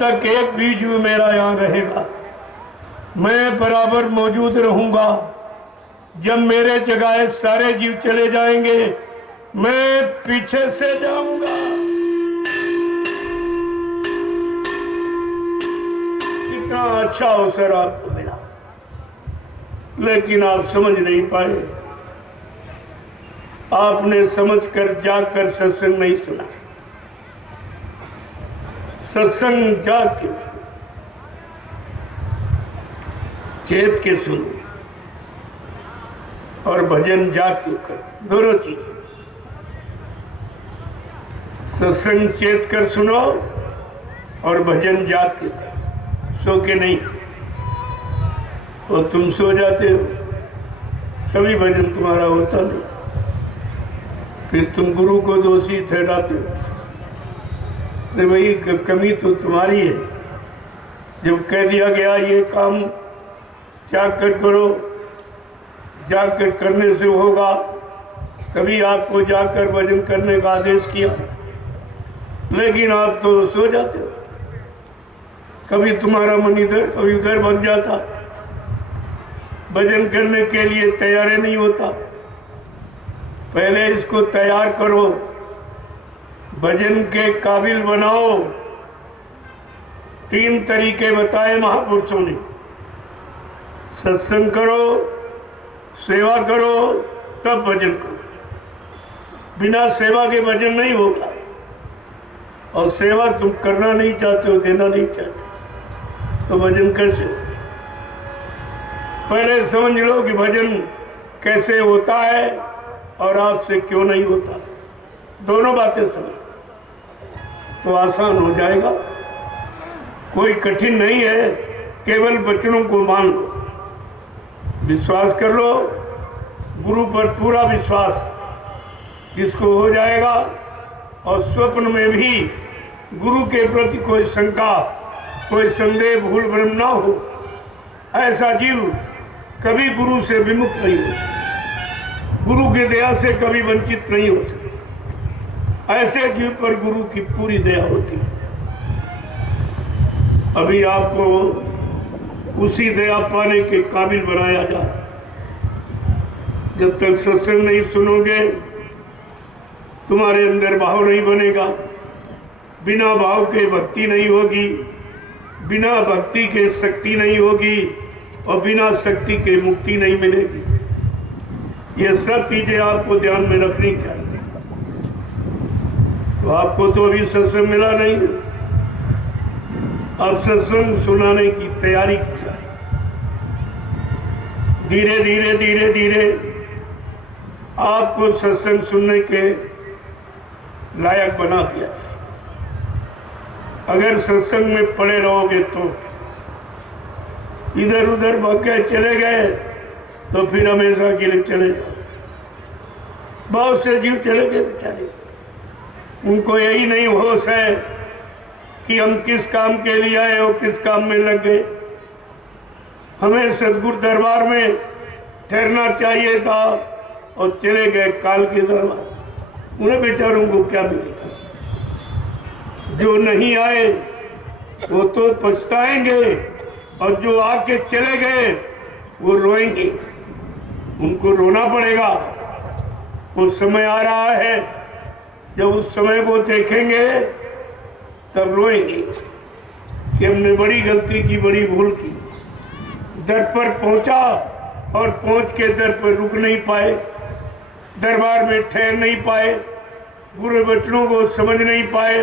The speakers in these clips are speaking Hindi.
तक एक भी जीव मेरा यहाँ रहेगा मैं बराबर मौजूद रहूंगा। जब मेरे जगह सारे जीव चले जाएंगे मैं पीछे से जाऊंगा। कितना अच्छा अवसर आपको मिला, लेकिन आप समझ नहीं पाए। आपने समझकर जाकर सत्संग नहीं सुना। सत्संग जाके चेत के सुनो और भजन जाके करो, दोनों चीजें। सत्संग चेत कर सुनो और भजन जाके करो, सो के नहीं। और तुम सो जाते हो तभी भजन तुम्हारा होता नहीं, फिर तुम गुरु को दोषी ठहराते हो। तो भाई कमी तो तुम्हारी है। जब कह दिया गया ये काम जाकर करो, जाकर करने से होगा, कभी आपको जाकर भजन करने का आदेश किया, लेकिन आप तो सो जाते हो। कभी तुम्हारा मन इधर कभी उधर बन जाता, भजन करने के लिए तैयार नहीं होता। पहले इसको तैयार करो, भजन के काबिल बनाओ। 3 तरीके बताए महापुरुषों ने। सत्संग करो, सेवा करो, तब भजन करो। बिना सेवा के भजन नहीं होगा। और सेवा तुम करना नहीं चाहते हो, देना नहीं चाहते, तो भजन कैसे हो? पहले समझ लो कि भजन कैसे होता है और आपसे क्यों नहीं होता। दोनों बातें समझ तो आसान हो जाएगा। कोई कठिन नहीं है, केवल वचनों को मान लो, विश्वास कर लो। गुरु पर पूरा विश्वास जिसको हो जाएगा, और स्वप्न में भी गुरु के प्रति कोई शंका, कोई संदेह, भूल भ्रम ना हो, ऐसा जीव कभी गुरु से विमुख नहीं हो सकता, गुरु की दया से कभी वंचित नहीं हो सकता। ऐसे जीव पर गुरु की पूरी दया होती है। अभी आपको उसी दया पाने के काबिल बनाया जाए। जब तक सत्संग नहीं सुनोगे तुम्हारे अंदर भाव नहीं बनेगा, बिना भाव के भक्ति नहीं होगी, बिना भक्ति के शक्ति नहीं होगी, और बिना शक्ति के मुक्ति नहीं मिलेगी। ये सब चीजें आपको ध्यान में रखनी चाहिए। तो आपको तो अभी सत्संग मिला नहीं, अब सत्संग सुनाने की तैयारी की जाए। धीरे धीरे धीरे धीरे आपको सत्संग सुनने के लायक बना दिया। अगर सत्संग में पड़े रहोगे तो इधर उधर भाग के चले गए तो फिर हमेशा के लिए चले जाओ। बहुत से जीव चले गए बेचारे, उनको यही नहीं होश है कि हम किस काम के लिए आए और किस काम में लग गए। हमें सतगुरु दरबार में ठहरना चाहिए था और चले गए काल के दरबार। उन्हें बेचारों को क्या मिलेगा? जो नहीं आए वो तो पछताएंगे, और जो आके चले गए वो रोएंगे। उनको रोना पड़ेगा। वो समय आ रहा है, जब उस समय को देखेंगे तब रोएंगे कि हमने बड़ी गलती की, बड़ी भूल की। दर पर पहुंचा और पहुंच के दर पर रुक नहीं पाए, दरबार में ठहर नहीं पाए, गुरु वचनों को समझ नहीं पाए,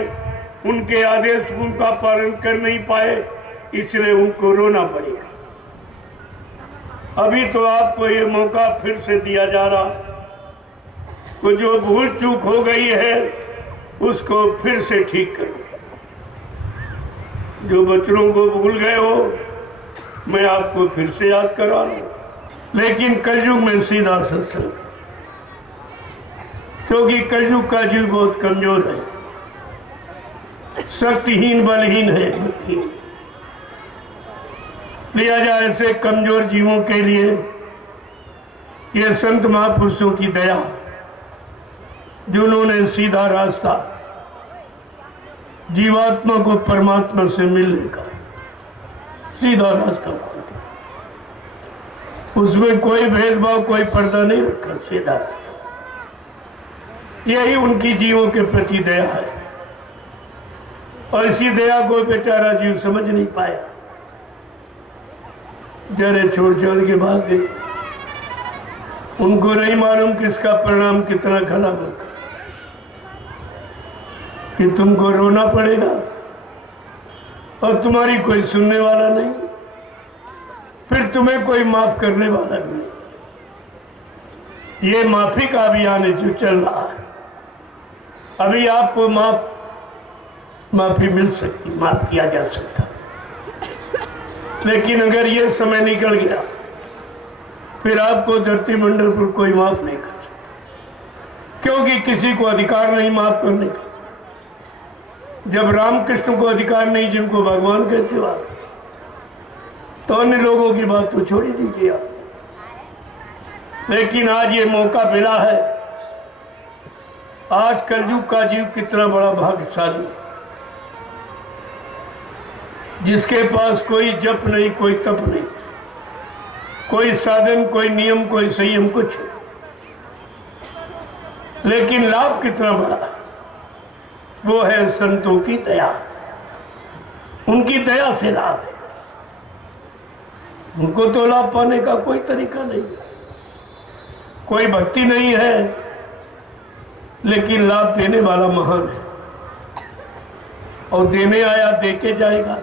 उनके आदेश उनका पालन कर नहीं पाए, इसलिए उनको रोना पड़ेगा। अभी तो आपको ये मौका फिर से दिया जा रहा, तो जो भूल चूक हो गई है उसको फिर से ठीक करो। जो बच्चों को भूल गए हो मैं आपको फिर से याद करा रहा हूं। लेकिन कलयुग में सीधा सत्संग, क्योंकि कलयुग का जीव बहुत कमजोर है, शक्तिहीन, बलहीन है। लिया जाए ऐसे कमजोर जीवों के लिए ये संत महापुरुषों की दया, जिन्होंने सीधा रास्ता जीवात्मा को परमात्मा से मिलने का सीधा रास्ता खोल दिया। उसमें कोई भेदभाव, कोई पर्दा नहीं रखा, सीधा रास्ता। यही उनकी जीवों के प्रति दया है, और इसी दया को बेचारा जीव समझ नहीं पाया। जरे छोड़ छोड़ के बाद गए, उनको नहीं मालूम किसका परिणाम कितना खराब होगा, कि तुमको रोना पड़ेगा और तुम्हारी कोई सुनने वाला नहीं, फिर तुम्हें कोई माफ करने वाला भी नहीं। ये माफी का अभियान है जो चल रहा है। अभी आपको माफी मिल सकती, माफ किया जा सकता, लेकिन अगर ये समय निकल गया फिर आपको धरती मंडल पर कोई माफ नहीं कर सकता, क्योंकि किसी को अधिकार नहीं माफ करने का। जब रामकृष्ण को अधिकार नहीं, जिनको भगवान कहते हो आप, तो अन्य लोगों की बात तो छोड़ ही दीजिए आप। लेकिन आज ये मौका मिला है। आज कलयुग का जीव कितना बड़ा भाग्यशाली है, जिसके पास कोई जप नहीं, कोई तप नहीं, कोई साधन, कोई नियम, कोई संयम, कुछ। लेकिन लाभ कितना बड़ा है, वो है संतों की दया। उनकी दया से लाभ है। उनको तो लाभ पाने का कोई तरीका नहीं है, कोई भक्ति नहीं है, लेकिन लाभ देने वाला महान है, और देने आया देके जाएगा,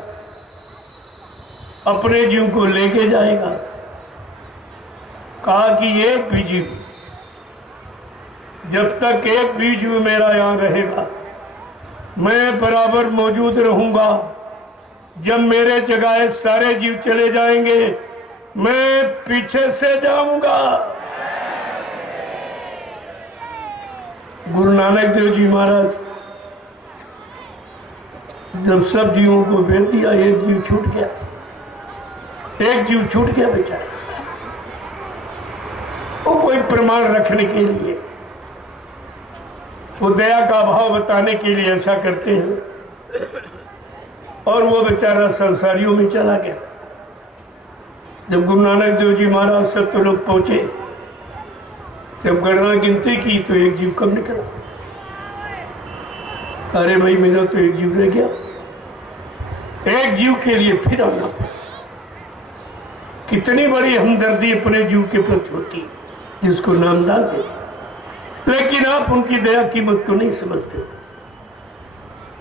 अपने जीव को लेके जाएगा। कहा कि एक भी जीव, जब तक एक भी जीव मेरा यहां रहेगा, मैं बराबर मौजूद रहूंगा। जब मेरे जगह सारे जीव चले जाएंगे, मैं पीछे से जाऊंगा। गुरु नानक देव जी महाराज जब सब जीवों को भेज दिया, एक जीव छूट गया, एक जीव छूट गया बेचारा। वो कोई प्रमाण रखने के लिए, वो दया का भाव बताने के लिए ऐसा करते हैं, और वो बेचारा संसारियों में चला गया। जब गुरु नानक देव जी महाराज सब तो लोग पहुंचे, जब गणना गिनती की तो एक जीव कम निकला। अरे भाई, मेरा तो एक जीव रह गया। एक जीव के लिए फिर आना पड़ा। कितनी बड़ी हमदर्दी अपने जीव के प्रति होती, जिसको नामदान देते। लेकिन आप उनकी दया कीमत को नहीं समझते।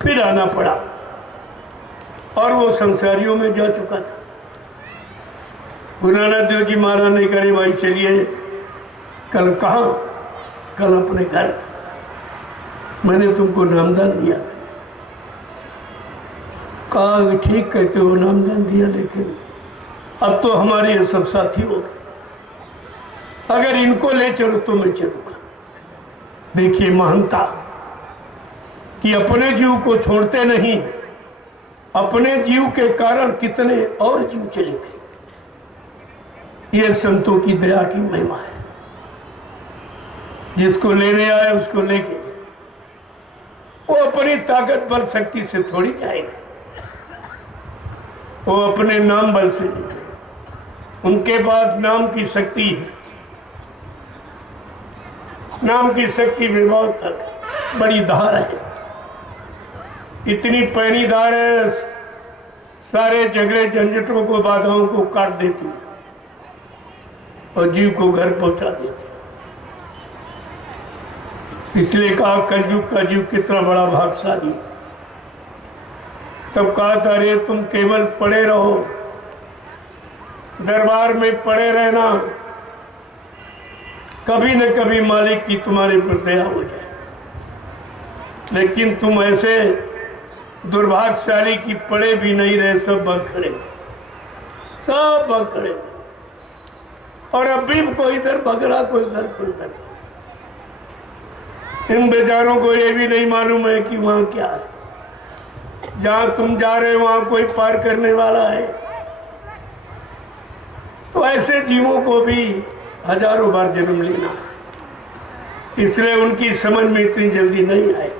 फिर आना पड़ा, और वो संसारियों में जा चुका था। गुरु नानक देव जी महाराज ने कहा, भाई चलिए, कल कहाँ? कल अपने घर, मैंने तुमको नामदान दिया। कहा ठीक कहते हो, नामदान दिया, लेकिन अब तो हमारे ये सब साथी हो गए, अगर इनको ले चलो तो मैं चलूंगा। देखिए महानता कि अपने जीव को छोड़ते नहीं, अपने जीव के कारण कितने और जीव चले गए। ये संतों की दया की महिमा है। जिसको लेने आए उसको लेके, वो अपनी ताकत बल शक्ति से थोड़ी जाएगा, वो अपने नाम बल से लेगा। उनके पास नाम की शक्ति है। नाम की शक्ति में बहुत तक बड़ी धार है, इतनी पैनी धार है, सारे झगड़े झंझटों को, बाधाओं को काट देती है और जीव को घर पहुंचा देती। इसलिए कहा कलयुग का जीव कितना बड़ा भाग्यशाली। तब कहा था, अरे तुम केवल पड़े रहो, दरबार में पड़े रहना, कभी न कभी मालिक की तुम्हारे पर दया हो जाए। लेकिन तुम ऐसे दुर्भाग्यशाली की पड़े भी नहीं रहे, सब भाग खड़े, सब भाग खड़े। और अब भी कोई इधर भग रहा, कोई इधर, कोई इधर। इन बेचारों को ये भी नहीं मालूम है कि वहां क्या है। जहां तुम जा रहे हो वहां कोई पार करने वाला है। तो ऐसे जीवों को भी हजारों बार जन्म लेना, इसलिए उनकी समझ में इतनी जल्दी नहीं आए।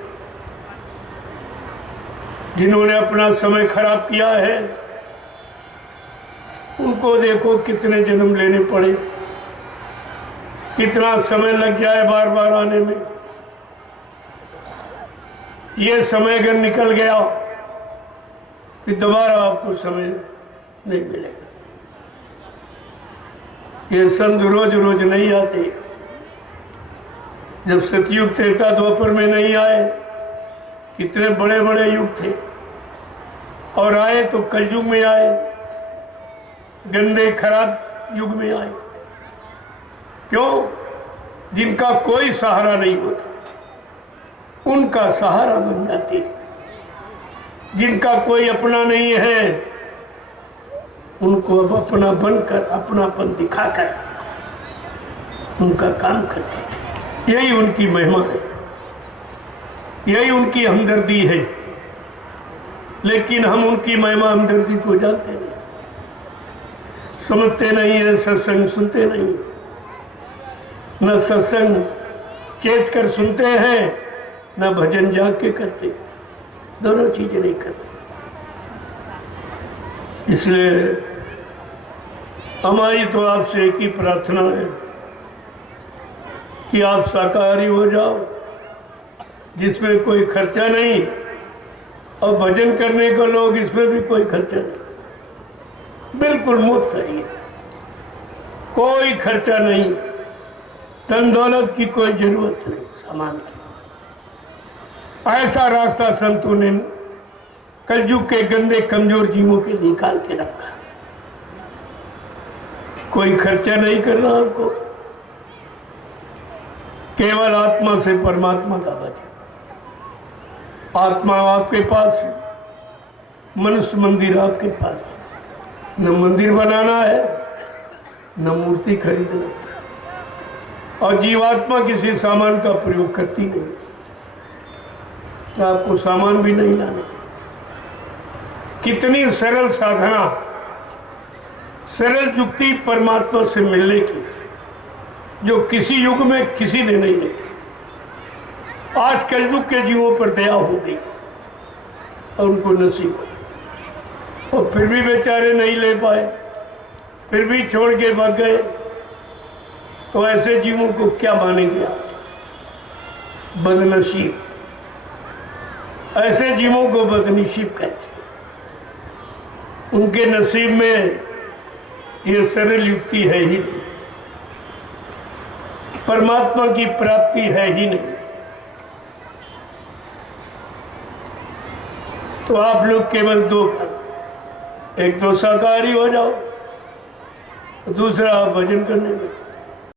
जिन्होंने अपना समय खराब किया है उनको देखो कितने जन्म लेने पड़े, कितना समय लग जाए बार बार आने में। ये समय अगर निकल गया फिर दोबारा आपको समय नहीं मिलेगा। ये संत रोज रोज नहीं आते। जब सतयुग त्रेता द्वापर में नहीं आए, कितने बड़े बड़े युग थे, और आए तो कलयुग में आए, गंदे खराब युग में आए। क्यों? जिनका कोई सहारा नहीं होता उनका सहारा बन जाते, जिनका कोई अपना नहीं है उनको अब अपना बनकर, अपनापन दिखाकर उनका काम करते थे। यही उनकी महिमा है, यही उनकी हमदर्दी है। लेकिन हम उनकी महिमा हमदर्दी को जानते नहीं, समझते नहीं है, सत्संग सुनते नहीं। न सत्संग चेत कर सुनते हैं, न भजन जाग के करते, दोनों चीजें नहीं करते। इसलिए हमारी तो आपसे एक ही प्रार्थना है कि आप शाकाहारी हो जाओ, जिसमें कोई खर्चा नहीं, और भजन करने को लोग, इसमें भी कोई खर्चा नहीं, बिल्कुल मुफ्त है ये, कोई खर्चा नहीं, धन दौलत की कोई जरूरत नहीं, सामान की। ऐसा रास्ता संतों ने कलयुग के गंदे कमजोर जीवों के निकाल के रखा। कोई खर्चा नहीं करना आपको, केवल आत्मा से परमात्मा का भजन। आत्मा आपके पास है, मनुष्य मंदिर आपके पास है। न मंदिर बनाना है, न मूर्ति खरीदना, और जीवात्मा किसी सामान का प्रयोग करती नहीं, तो आपको सामान भी नहीं लाना। कितनी सरल साधना, सरल युक्ति परमात्मा से मिलने की, जो किसी युग में किसी ने नहीं देखी। आज कलयुग के जीवों पर दया हो गई और उनको नसीब हो, और फिर भी बेचारे नहीं ले पाए, फिर भी छोड़ के भाग गए। तो ऐसे जीवों को क्या मानेंगे आप? बदनसीब। ऐसे जीवों को बदनसीब कहते हैं। उनके नसीब में ये सरल युक्ति है ही नहीं, परमात्मा की प्राप्ति है ही नहीं। तो आप लोग केवल दो कर, एक तो शाकाहारी हो जाओ, दूसरा भजन करने में